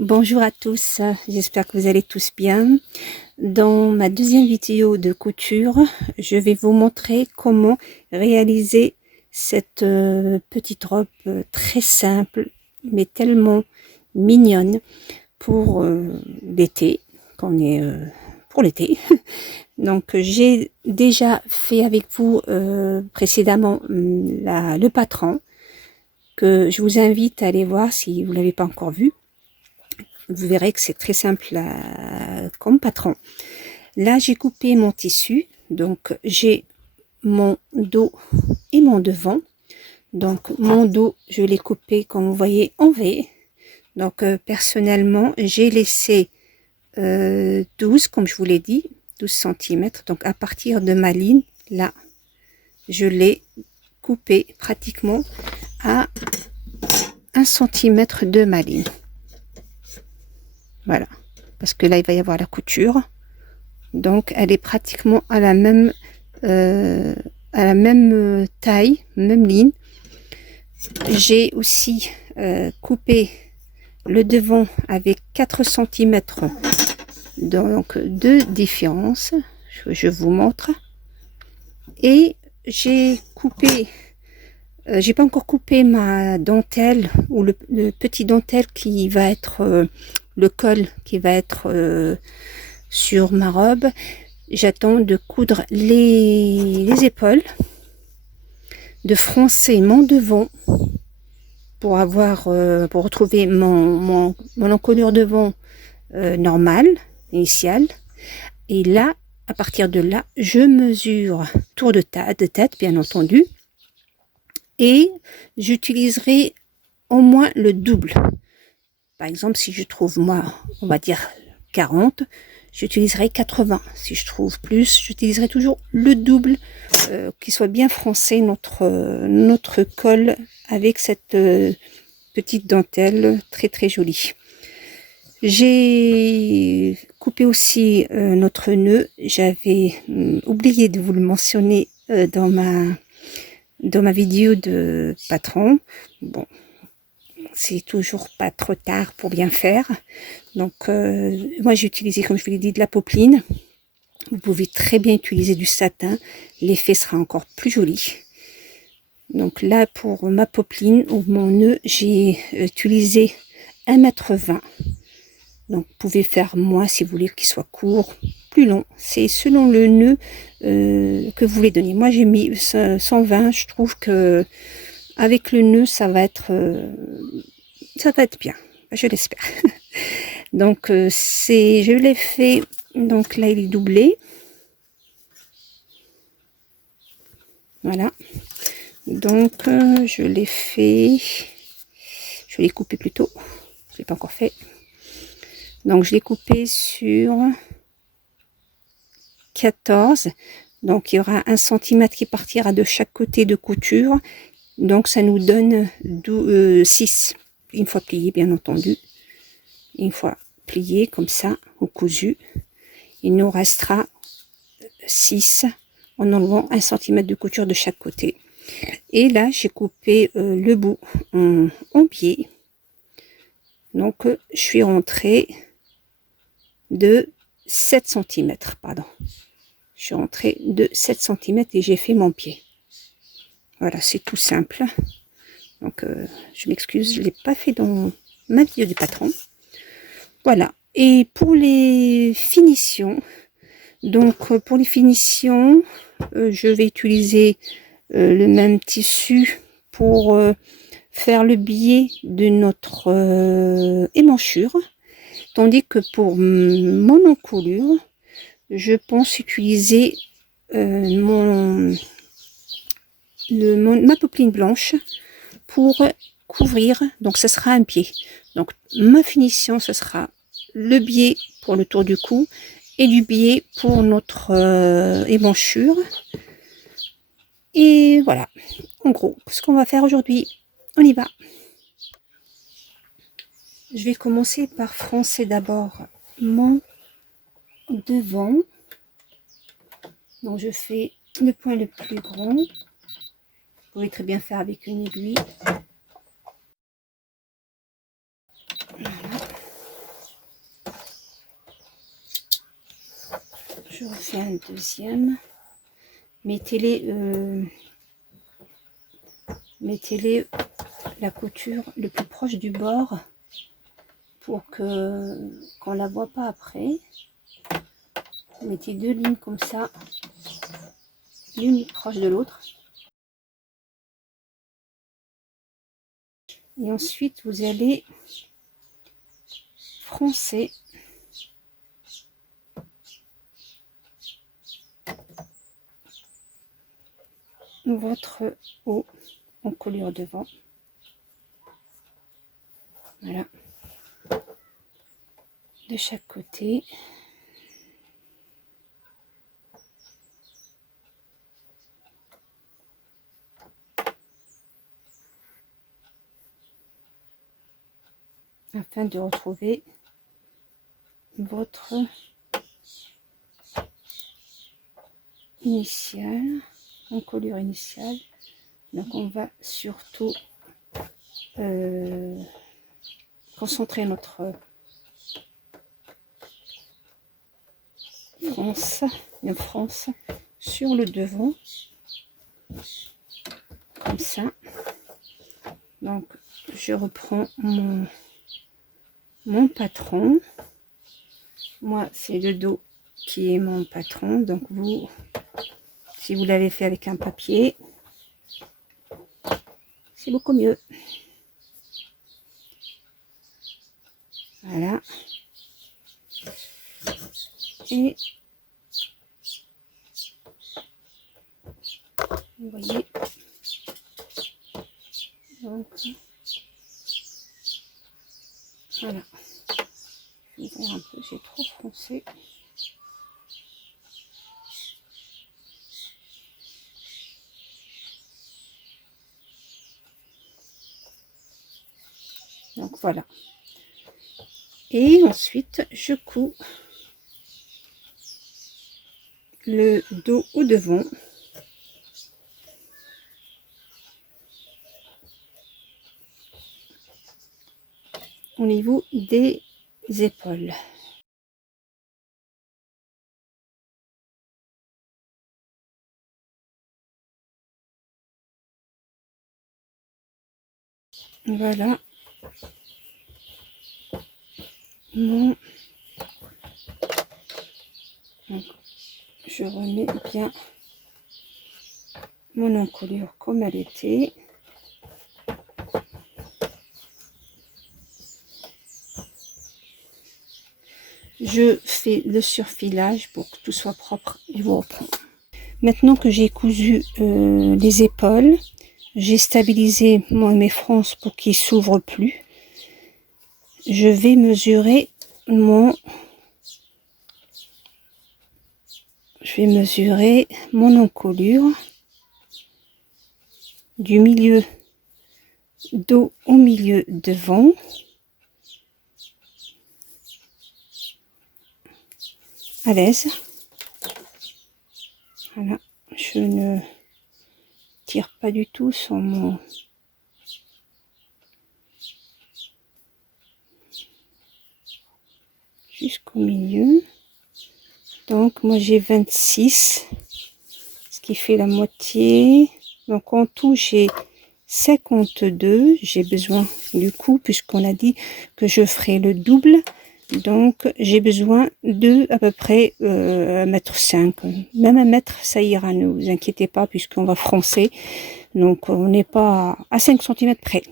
Bonjour à tous, j'espère que vous allez tous bien. Dans ma deuxième vidéo de couture, je vais vous montrer comment réaliser cette petite robe très simple mais tellement mignonne pour l'été, qu'on est pour l'été. Donc j'ai déjà fait avec vous précédemment le patron que je vous invite à aller voir si vous ne l'avez pas encore vu. Vous verrez que c'est très simple comme patron. Là, j'ai coupé mon tissu. Donc, j'ai mon dos et mon devant. Donc, mon dos, je l'ai coupé, comme vous voyez, en V. Donc, personnellement, j'ai laissé 12, comme je vous l'ai dit, 12 cm. Donc, à partir de ma ligne, là, je l'ai coupé pratiquement à 1 cm de ma ligne. Voilà, parce que là il va y avoir la couture, donc elle est pratiquement à la même taille, même ligne. J'ai aussi coupé le devant avec 4 cm donc de différence. Je vous montre. Et j'ai coupé, j'ai pas encore coupé ma dentelle ou le petit dentelle qui va être le col qui va être sur ma robe. J'attends de coudre les épaules, de froncer mon devant pour avoir pour retrouver mon encolure devant normale, initiale. Et là, à partir de là, je mesure tour de tête bien entendu, et j'utiliserai au moins le double. Par exemple, si je trouve, moi, on va dire 40, j'utiliserai 80. Si je trouve plus, j'utiliserai toujours le double, qui soit bien froncé notre col avec cette petite dentelle très très jolie. J'ai coupé aussi notre nœud. J'avais oublié de vous le mentionner dans ma vidéo de patron. Bon, c'est toujours pas trop tard pour bien faire. Donc moi j'ai utilisé, comme je vous l'ai dit, de la popeline. Vous pouvez très bien utiliser du satin, l'effet sera encore plus joli. Donc là, pour ma popeline ou mon nœud, j'ai utilisé 1,20 m. Donc vous pouvez faire moins si vous voulez qu'il soit court, plus long, c'est selon le nœud que vous voulez donner. Moi j'ai mis 120, je trouve que avec le nœud ça va être bien, je l'espère. Donc je l'ai fait, donc là il est doublé, voilà. Donc je l'ai fait, je l'ai coupé plus tôt, je l'ai pas encore fait. Donc je l'ai coupé sur 14, donc il y aura 1 cm qui partira de chaque côté de couture, donc ça nous donne 6, une fois plié bien entendu, une fois plié comme ça ou cousu, il nous restera 6 en enlevant 1 cm de couture de chaque côté. Et là j'ai coupé le bout en biais, donc je suis rentrée de 7 cm, pardon. Je suis rentrée de 7 cm et j'ai fait mon pied. Voilà, c'est tout simple. Donc, je m'excuse, je ne l'ai pas fait dans ma vidéo du patron. Voilà. Et pour les finitions, donc pour les finitions, je vais utiliser le même tissu pour faire le biais de notre émanchure. Tandis que pour mon encolure, je pense utiliser ma popeline blanche pour couvrir, donc ce sera un pied. Donc ma finition, ce sera le biais pour le tour du cou et du biais pour notre émanchure. Et voilà, en gros, ce qu'on va faire aujourd'hui. On y va. Je vais commencer par froncer d'abord mon devant. Donc je fais le point le plus grand. Vous pouvez très bien faire avec une aiguille. Voilà. Je refais un deuxième. Mettez-les la couture le plus proche du bord pour que qu'on la voit pas après. Mettez deux lignes comme ça, l'une proche de l'autre. Et ensuite, vous allez froncer votre haut en colure devant. Voilà. De chaque côté. Afin de retrouver votre initiale, encolure initiale. Donc on va surtout concentrer notre France sur le devant, comme ça. Donc je reprends mon patron. Moi c'est le dos qui est mon patron, donc vous, si vous l'avez fait avec un papier, c'est beaucoup mieux. Voilà. Et vous voyez, donc voilà. Je vais ouvrir un peu, j'ai trop froncé. Donc voilà. Et ensuite, je couds le dos au devant. Au niveau des épaules. Voilà. Donc, je remets bien mon encolure comme elle était. Je fais le surfilage pour que tout soit propre. Je vous reprends. Maintenant que j'ai cousu les épaules, j'ai stabilisé mes frances pour qu'ils s'ouvrent plus. Je vais mesurer mon encolure du milieu dos au milieu devant. À l'aise. Voilà, je ne tire pas du tout sur mon jusqu'au milieu. Donc moi j'ai 26, ce qui fait la moitié. Donc en tout j'ai 52. J'ai besoin du coup, puisqu'on a dit que je ferai le double, donc j'ai besoin de à peu près 1,5 m. Même 1 mètre ça ira, ne vous inquiétez pas, puisqu'on va froncer, donc on n'est pas à 5 cm près.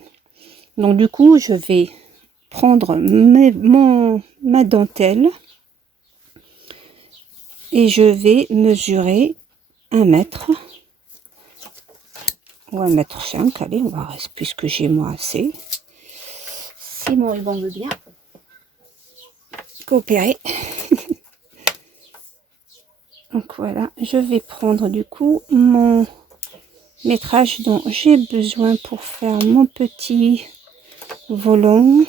Donc du coup je vais prendre ma dentelle et je vais mesurer 1 mètre ou 1,5 m. Allez, on va rester, puisque j'ai moi assez, si mon ruban veut bien coopérer. Donc voilà, je vais prendre du coup mon métrage dont j'ai besoin pour faire mon petit volant.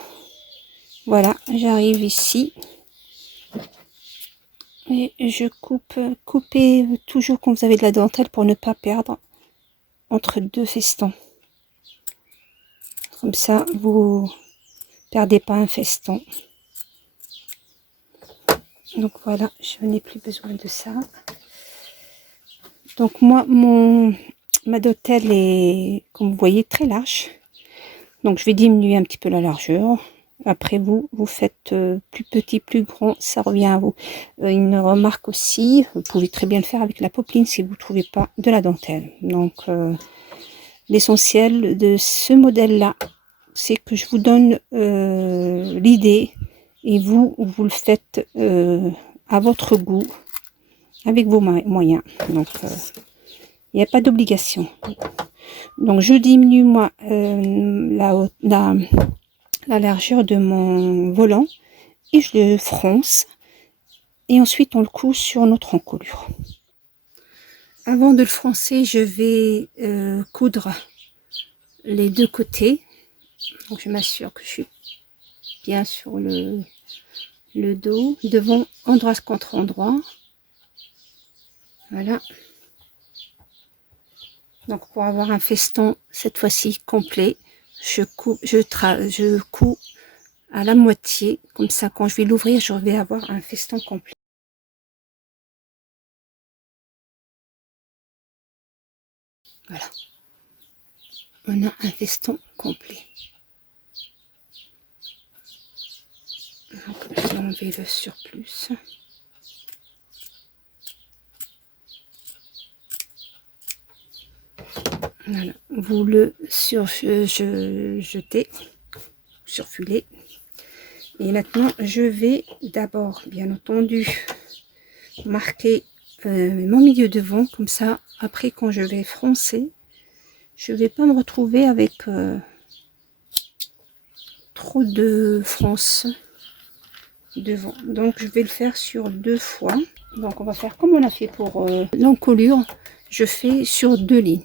Voilà, j'arrive ici et je coupez toujours quand vous avez de la dentelle pour ne pas perdre entre deux festons. Comme ça, vous perdez pas un feston. Donc voilà, je n'ai plus besoin de ça. Donc moi, ma dentelle est, comme vous voyez, très large. Donc je vais diminuer un petit peu la largeur. Après vous faites plus petit, plus grand, ça revient à vous. Une remarque aussi, vous pouvez très bien le faire avec la popeline si vous ne trouvez pas de la dentelle. Donc l'essentiel de ce modèle-là, c'est que je vous donne l'idée et vous le faites à votre goût, avec vos moyens. Donc il n'y a pas d'obligation. Donc je diminue moi la largeur de mon volant et je le fronce et ensuite on le coud sur notre encolure. Avant de le froncer, je vais coudre les deux côtés. Donc je m'assure que je suis bien sur le dos, devant endroit contre endroit. Voilà. Donc pour avoir un feston cette fois-ci complet, je couds à la moitié, comme ça quand je vais l'ouvrir, je vais avoir un feston complet. Voilà, on a un feston complet. Donc je vais enlever le surplus. Voilà, vous le jetez, surfulez. Et maintenant, je vais d'abord, bien entendu, marquer mon milieu devant, comme ça, après quand je vais froncer, je ne vais pas me retrouver avec trop de fronce devant. Donc, je vais le faire sur 2 fois. Donc, on va faire comme on a fait pour l'encolure. Je fais sur 2 lignes.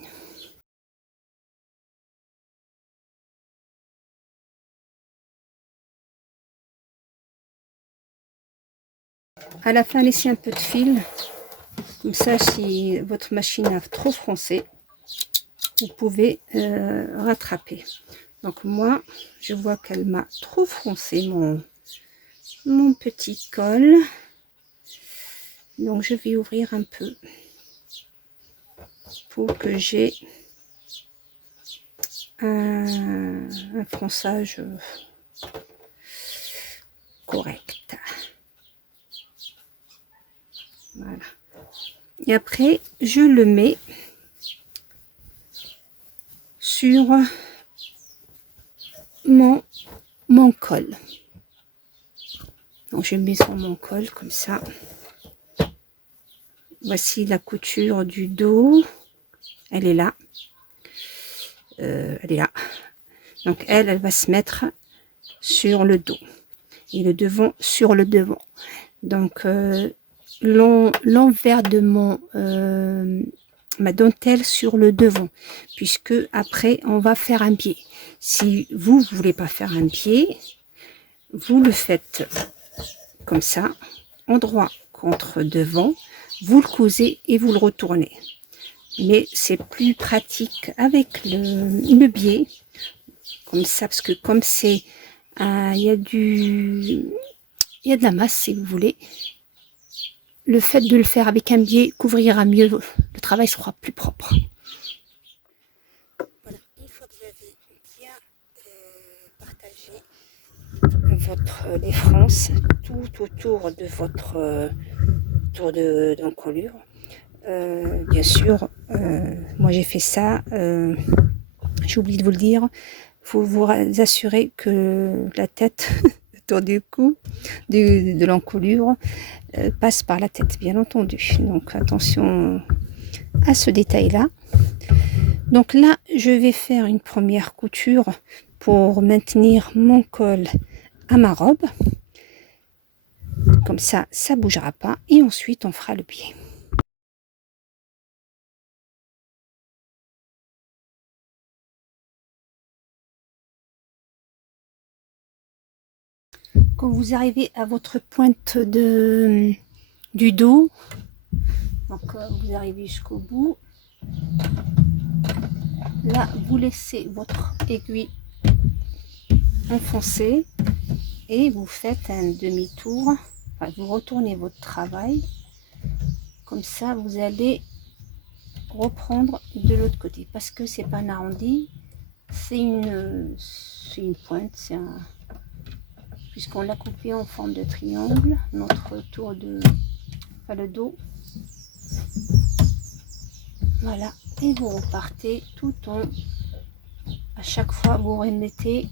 À la fin, laissez un peu de fil. Comme ça, si votre machine a trop froncé, vous pouvez rattraper. Donc moi, je vois qu'elle m'a trop froncé mon petit col. Donc je vais ouvrir un peu pour que j'ai un fronçage correct. Voilà. Et après, je le mets sur mon col. Donc je mets sur mon col comme ça. Voici la couture du dos. Elle est là. Elle est là. Donc elle va se mettre sur le dos. Et le devant sur le devant. Donc l'envers de ma dentelle sur le devant, puisque après on va faire un biais. Si vous voulez pas faire un biais, vous le faites comme ça, endroit contre devant, vous le cousez et vous le retournez. Mais c'est plus pratique avec le biais, comme ça, parce que comme c'est il y a de la masse si vous voulez. Le fait de le faire avec un biais couvrira mieux, le travail sera plus propre. Voilà, une fois que vous avez bien partagé les fronces tout autour de votre tour d'encolure, bien sûr, moi j'ai fait ça, j'ai oublié de vous le dire, il faut vous assurer que la tête autour du cou de l'encolure passe par la tête, bien entendu. Donc attention à ce détail là. Donc là je vais faire une première couture pour maintenir mon col à ma robe, comme ça ça bougera pas, et ensuite on fera le biais. Quand vous arrivez à votre pointe du dos, donc vous arrivez jusqu'au bout, là vous laissez votre aiguille enfoncer et vous faites un demi-tour Enfin, vous retournez votre travail. Comme ça, vous allez reprendre de l'autre côté. Parce que c'est pas un arrondi, c'est une pointe. C'est un... Puisqu'on l'a coupé en forme de triangle, notre tour de... Enfin, le dos. Voilà. Et vous repartez tout en... À chaque fois, vous remettez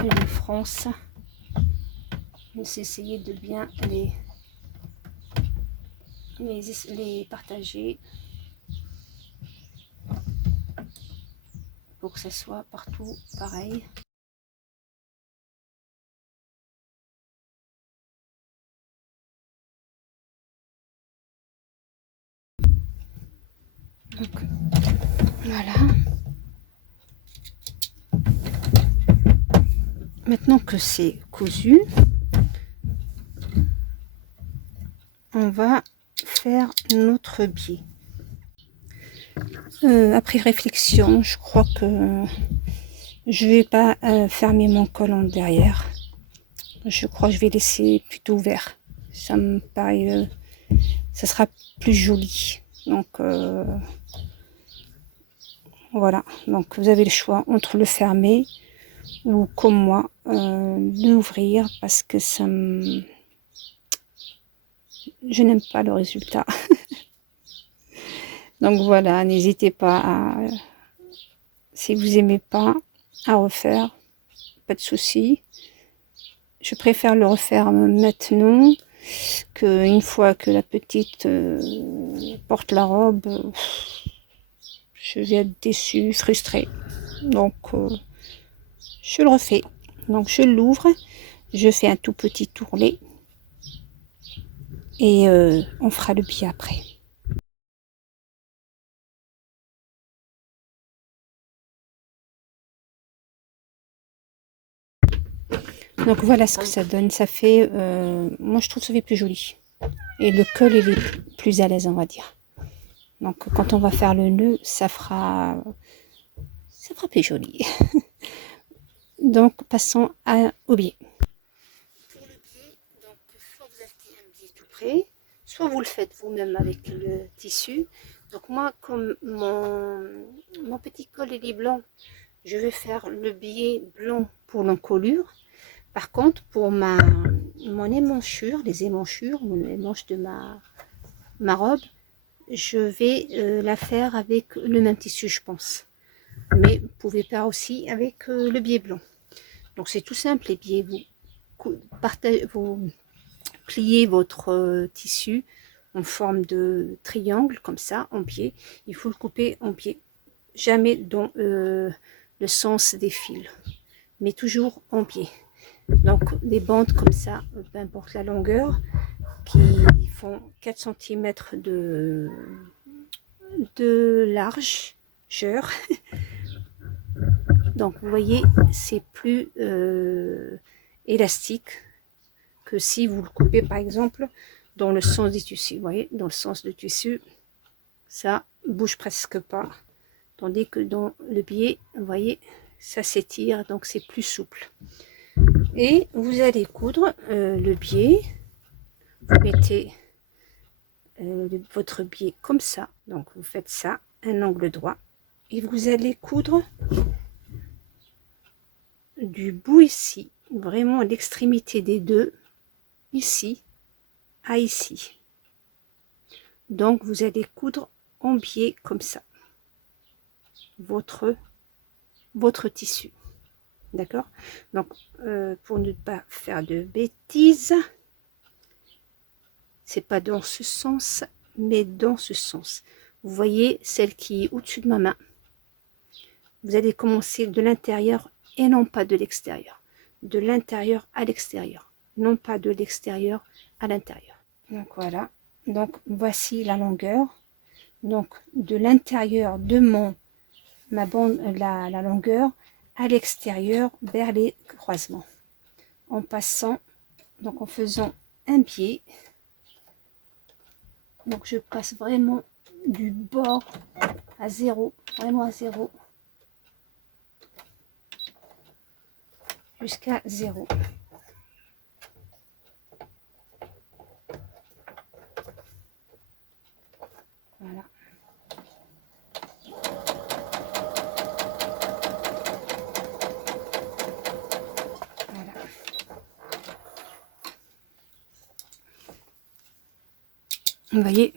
les fronces. Vous essayez de bien les partager pour que ça soit partout pareil. Donc, voilà. Maintenant que c'est cousu, on va faire notre biais. Après réflexion, je crois que je vais pas fermer mon col en derrière. Je crois que je vais laisser plutôt ouvert. Ça me paraît, ça sera plus joli. Donc voilà. Donc vous avez le choix entre le fermer ou comme moi l'ouvrir parce que ça me... je n'aime pas le résultat. Donc voilà, n'hésitez pas à, si vous aimez pas, à refaire, pas de souci. Je préfère le refaire maintenant qu'une fois que la petite porte la robe, je vais être déçue, frustrée. Donc je le refais. Donc je l'ouvre, je fais un tout petit tournet et on fera le biais après. Donc voilà ce que ça donne. Ça fait, moi je trouve que ça fait plus joli. Et le col il est plus à l'aise, on va dire. Donc quand on va faire le nœud, ça fera plus joli. Donc passons au biais. Pour le biais, donc soit vous achetez un biais tout prêt, soit vous le faites vous-même avec le tissu. Donc moi, comme mon petit col il est blanc, je vais faire le biais blanc pour l'encolure. Par contre, pour mon émanchure, les émanchures, les manches de ma robe, je vais la faire avec le même tissu, je pense. Mais vous pouvez faire aussi avec le biais blanc. Donc c'est tout simple, les biais. Vous pliez votre tissu en forme de triangle, comme ça, en biais. Il faut le couper en biais. Jamais dans le sens des fils, mais toujours en biais. Donc des bandes comme ça, peu importe la longueur, qui font 4 cm de largeur. Donc vous voyez, c'est plus élastique que si vous le coupez par exemple dans le sens du tissu. Vous voyez, dans le sens du tissu, ça bouge presque pas. Tandis que dans le biais, vous voyez, ça s'étire, donc c'est plus souple. Et vous allez coudre le biais. Vous mettez votre biais comme ça. Donc vous faites ça, un angle droit. Et vous allez coudre du bout ici, vraiment à l'extrémité des deux, ici à ici. Donc vous allez coudre en biais comme ça votre tissu. D'accord? Donc pour ne pas faire de bêtises, c'est pas dans ce sens, mais dans ce sens. Vous voyez celle qui est au-dessus de ma main. Vous allez commencer de l'intérieur et non pas de l'extérieur. De l'intérieur à l'extérieur, non pas de l'extérieur à l'intérieur. Donc voilà. Donc voici la longueur. Donc de l'intérieur de ma bande, la longueur à l'extérieur vers les croisements. En passant, donc en faisant un biais. Donc je passe vraiment du bord à zéro, vraiment à zéro, jusqu'à zéro. Vous voyez,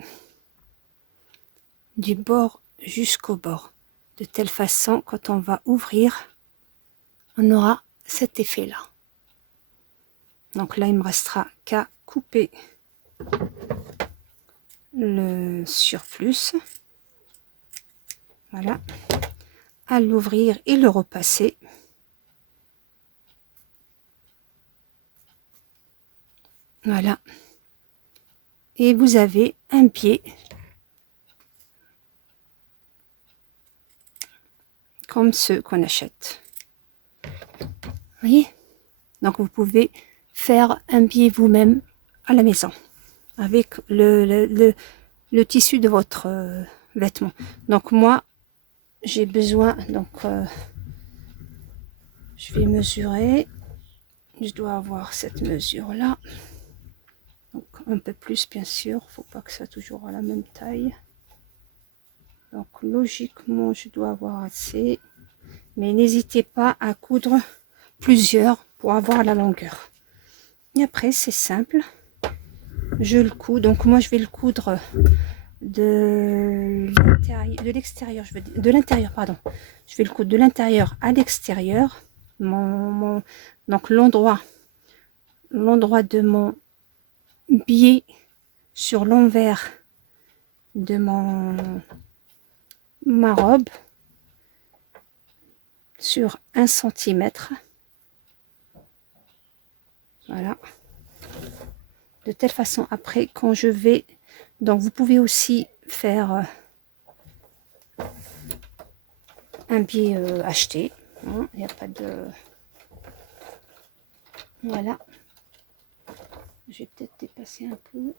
du bord jusqu'au bord. De telle façon, quand on va ouvrir, on aura cet effet-là. Donc là, il me restera qu'à couper le surplus. Voilà. À l'ouvrir et le repasser. Voilà. Et vous avez un pied comme ceux qu'on achète. Vous voyez? Donc vous pouvez faire un pied vous-même à la maison avec le tissu de votre vêtement. Donc moi, j'ai besoin, donc je vais mesurer. Je dois avoir cette mesure-là. Donc un peu plus, bien sûr. Faut pas que ça soit toujours à la même taille. Donc logiquement, je dois avoir assez. Mais n'hésitez pas à coudre plusieurs pour avoir la longueur. Et après, c'est simple. Je le couds. Donc moi, je vais le coudre de l'extérieur, je veux dire, de l'intérieur, pardon. Je vais le coudre de l'intérieur à l'extérieur. Donc l'endroit de mon biais sur l'envers de ma robe sur 1 cm. Voilà. De telle façon, après, quand je vais... Donc, vous pouvez aussi faire un biais acheté. Il n'y a pas de... Voilà. Je vais peut-être dépasser un peu.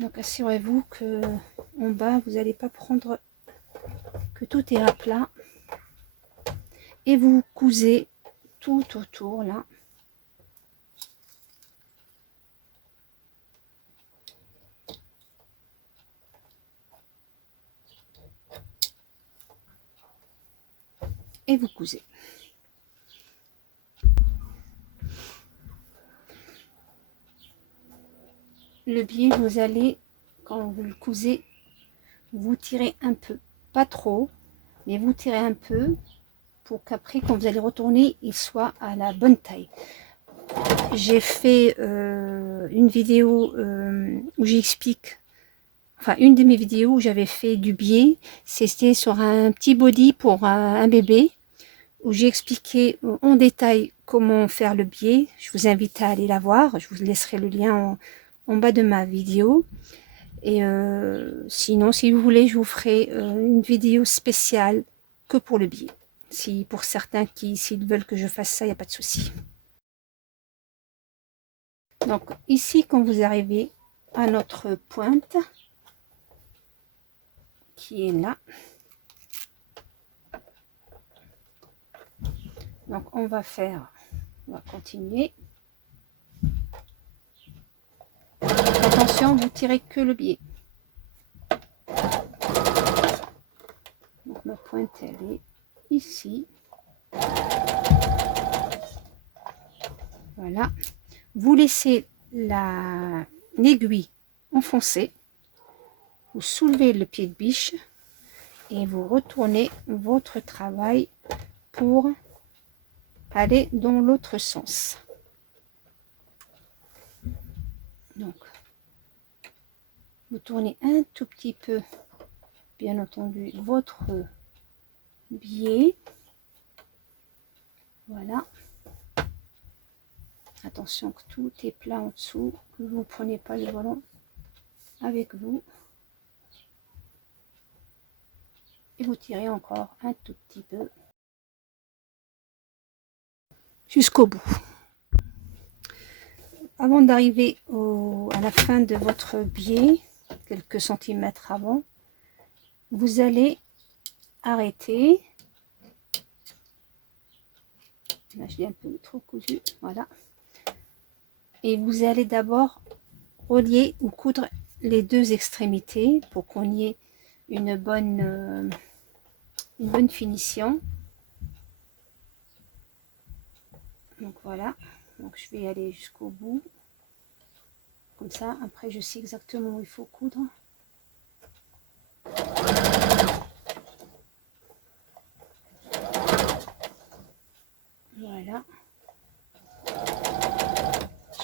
Donc, assurez-vous que en bas, vous n'allez pas prendre... que tout est à plat. Et vous cousez tout autour, là. Et vous cousez. Le biais, vous allez, quand vous le cousez, vous tirez un peu, pas trop, mais vous tirez un peu pour qu'après, quand vous allez retourner, il soit à la bonne taille. J'ai fait une vidéo où j'explique, enfin une de mes vidéos où j'avais fait du biais, c'était sur un petit body pour un bébé, où j'ai expliqué en détail comment faire le biais. Je vous invite à aller la voir, je vous laisserai le lien en bas de ma vidéo. Et sinon, si vous voulez, je vous ferai une vidéo spéciale que pour le biais. Si pour certains s'ils veulent que je fasse ça, il n'y a pas de souci. Donc ici, quand vous arrivez à notre pointe, qui est là, donc on va continuer. Attention, vous tirez que le biais. Donc ma pointe, elle est ici. Voilà. Vous laissez l'aiguille enfoncée. Vous soulevez le pied de biche et vous retournez votre travail pour aller dans l'autre sens. Donc, vous tournez un tout petit peu, bien entendu, votre biais. Voilà. Attention que tout est plat en dessous, que vous ne prenez pas le volant avec vous. Et vous tirez encore un tout petit peu jusqu'au bout. Avant d'arriver à la fin de votre biais, quelques centimètres avant, vous allez arrêter. Là, je l'ai un peu trop cousu, voilà. Et vous allez d'abord relier ou coudre les deux extrémités pour qu'on y ait une bonne finition. Donc voilà, donc je vais aller jusqu'au bout. comme ça. Après, je sais exactement où il faut coudre. Voilà.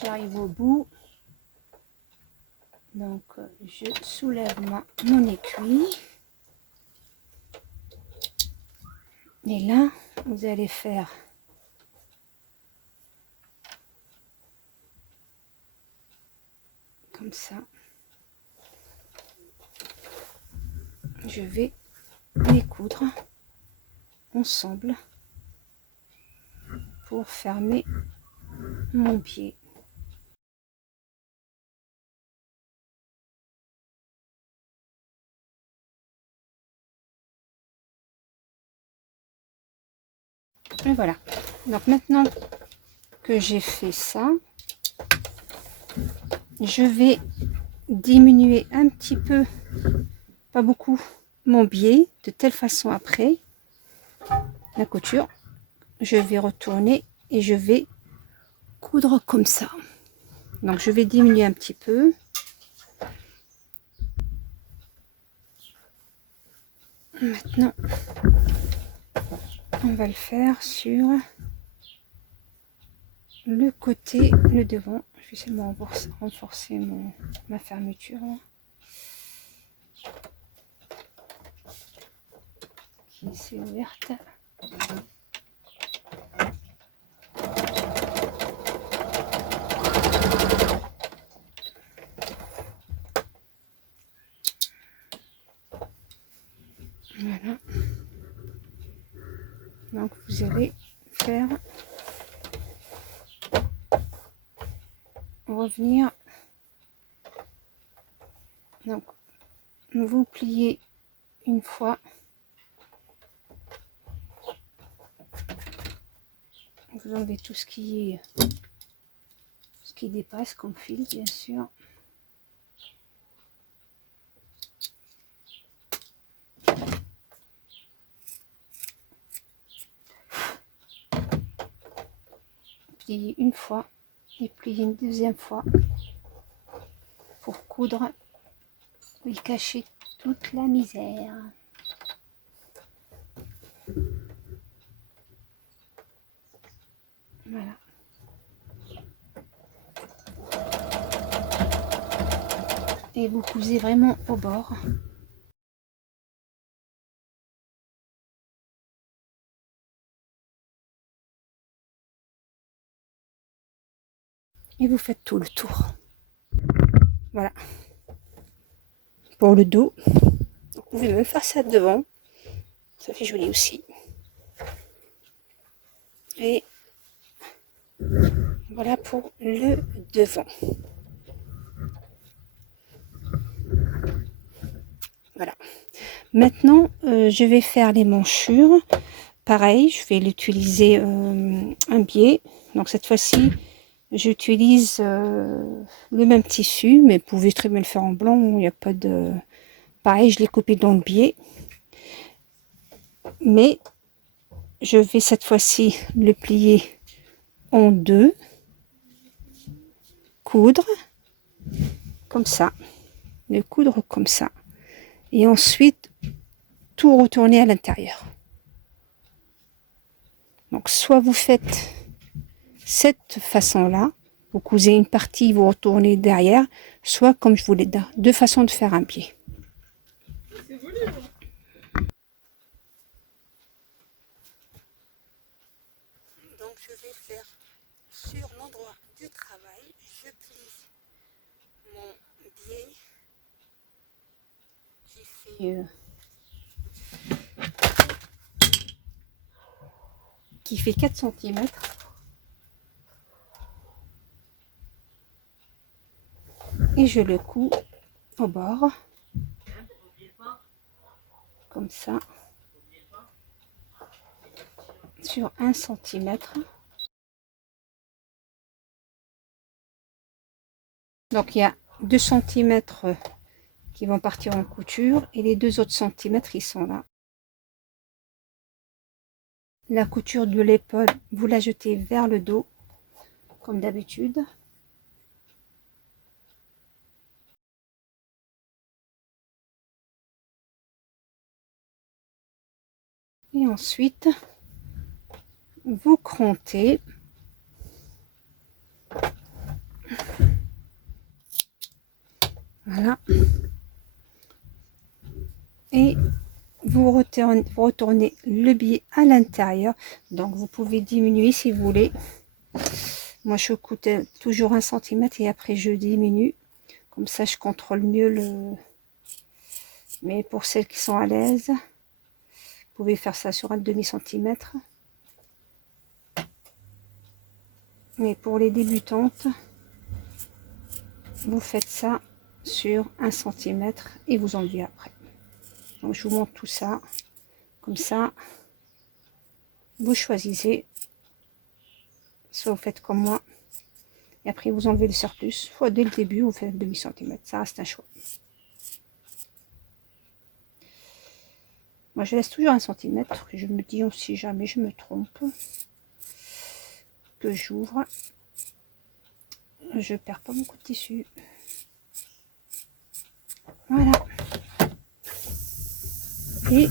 J'arrive au bout. Donc, je soulève mon étui. Et là, vous allez faire comme ça. Je vais les coudre ensemble pour fermer mon pied. Et voilà. Donc maintenant que j'ai fait ça, je vais diminuer un petit peu, pas beaucoup, mon biais, de telle façon après la couture, je vais retourner et je vais coudre comme ça. Donc je vais diminuer un petit peu. Maintenant, on va le faire sur le côté, le devant. Je vais seulement renforcer ma fermeture là, qui s'est ouverte. Voilà. Donc vous allez faire revenir. Donc vous pliez une fois. Vous enlevez tout ce qui dépasse comme fil, bien sûr. Pliez une fois et pliez une deuxième fois pour coudre et cacher toute la misère. Voilà. Et vous cousez vraiment au bord. Et vous faites tout le tour. Voilà. Pour le dos, vous pouvez même faire ça devant. Ça fait joli aussi. Et voilà pour le devant. Voilà. Maintenant, je vais faire les manchures. Pareil, je vais l'utiliser un biais. Donc cette fois-ci, j'utilise le même tissu, mais vous pouvez très bien le faire en blanc. Il n'y a pas de... Pareil, je l'ai coupé dans le biais. Mais je vais cette fois-ci le plier en deux. Coudre comme ça. Le coudre comme ça. Et ensuite, tout retourner à l'intérieur. Donc, soit vous faites cette façon-là, vous cousez une partie, vous retournez derrière, soit comme je vous l'ai dit, deux façons de faire un biais. Donc, je vais faire sur l'endroit du travail, je plie mon biais qui fait 4 cm. Et je le couds au bord, comme ça, sur 1 cm. Donc il y a 2 cm qui vont partir en couture et les 2 autres centimètres ils sont là. La couture de l'épaule, vous la jetez vers le dos, comme d'habitude. Et ensuite, vous crontez. Voilà. Et vous retournez le biais à l'intérieur. Donc, vous pouvez diminuer si vous voulez. Moi, je coupe toujours 1 centimètre et après, je diminue. Comme ça, je contrôle mieux le... Mais pour celles qui sont à l'aise, vous pouvez faire ça sur un demi-centimètre. Mais pour les débutantes, vous faites ça sur 1 centimètre et vous enlevez après. Donc, je vous montre tout ça. Comme ça, vous choisissez. Soit vous faites comme moi. Et après, vous enlevez le surplus. Soit dès le début, vous faites demi-centimètre. Ça reste un choix. Moi, je laisse toujours 1 centimètre. Je me dis, si jamais je me trompe, que j'ouvre, je perds pas beaucoup de tissu. Voilà. Et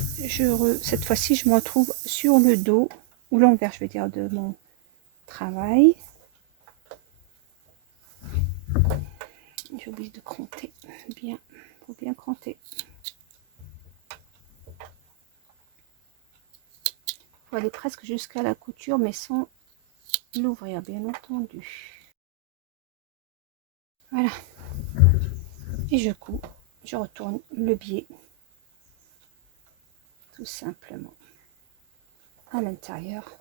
cette fois-ci, je me retrouve sur le dos, ou l'envers, je veux dire, de mon travail. J'ai oublié de cranter. Bien, faut bien cranter. Faut aller presque jusqu'à la couture, mais sans l'ouvrir, bien entendu. Voilà. Et je couds, je retourne le biais, tout simplement, à l'intérieur.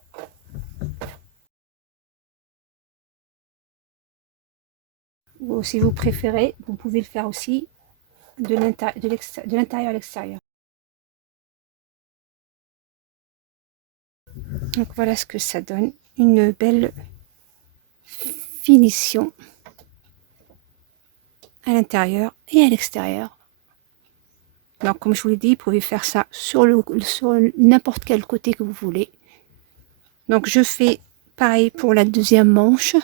Ou si vous préférez, vous pouvez le faire aussi de l'intérieur à l'extérieur. Donc voilà ce que ça donne, une belle finition à l'intérieur et à l'extérieur. Donc comme je vous l'ai dit, vous pouvez faire ça sur n'importe quel côté que vous voulez. Donc je fais pareil pour la deuxième manche.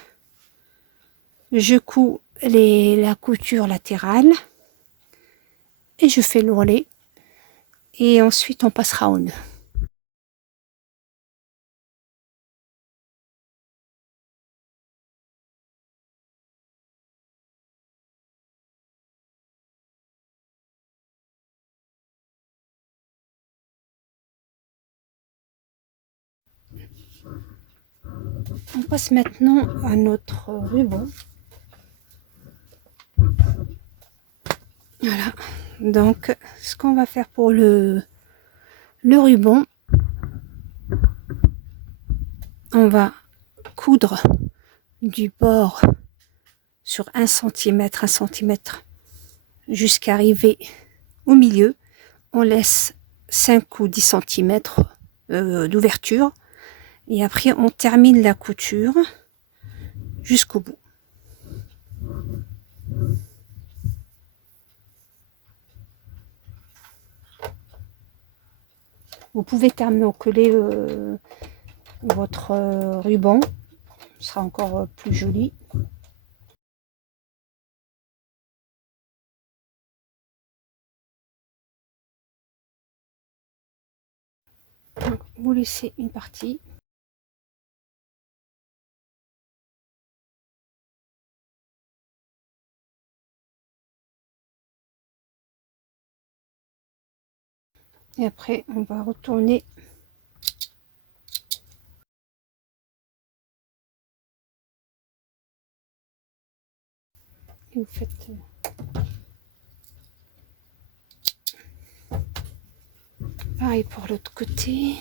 Je couds la couture latérale et je fais l'ourlet. Et ensuite on passera au nœud. On passe maintenant à notre ruban. Voilà, donc ce qu'on va faire pour le ruban, on va coudre du bord sur 1 centimètre jusqu'à arriver au milieu. On laisse 5 ou 10 centimètres d'ouverture et après on termine la couture jusqu'au bout. Vous pouvez coller votre ruban, ce sera encore plus joli. Donc, vous laissez une partie. Et après, on va retourner et vous faites pareil pour l'autre côté.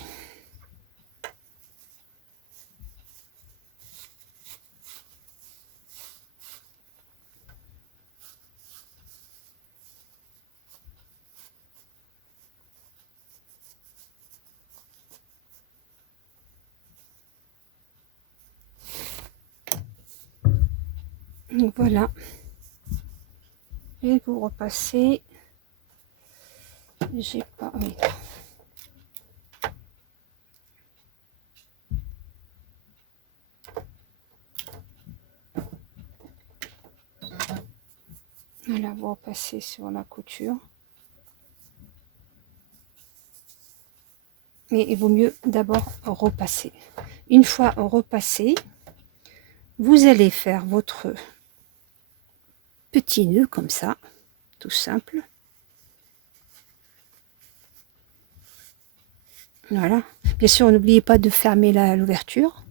Donc voilà. Et vous repassez. J'ai pas. Oui. Voilà, vous repassez sur la couture. mais il vaut mieux d'abord repasser. Une fois repassé, vous allez faire votre petit nœud comme ça, tout simple. Voilà. Bien sûr, n'oubliez pas de fermer l'ouverture.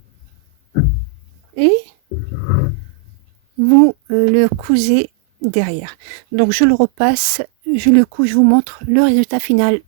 Et vous le cousez derrière. Donc je le repasse, je le couds, je vous montre le résultat final.